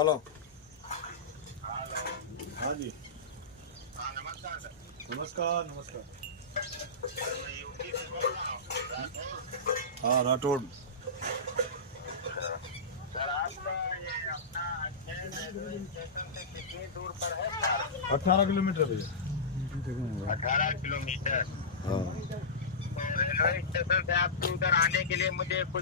Hello. हाँ जी। नमस्कार sir. नमस्कार नमस्कार। मैं यूपी से बोल रहा हूँ, राठौर। हाँ राठौड़। सर आपका ये अपना अजमेर रेलवे स्टेशन से कितनी दूर पर है सर? 18 किलोमीटर भैया। 18 किलोमीटर। हाँ तो रेलवे स्टेशन से आपके उधर आने के लिए मुझे कुछ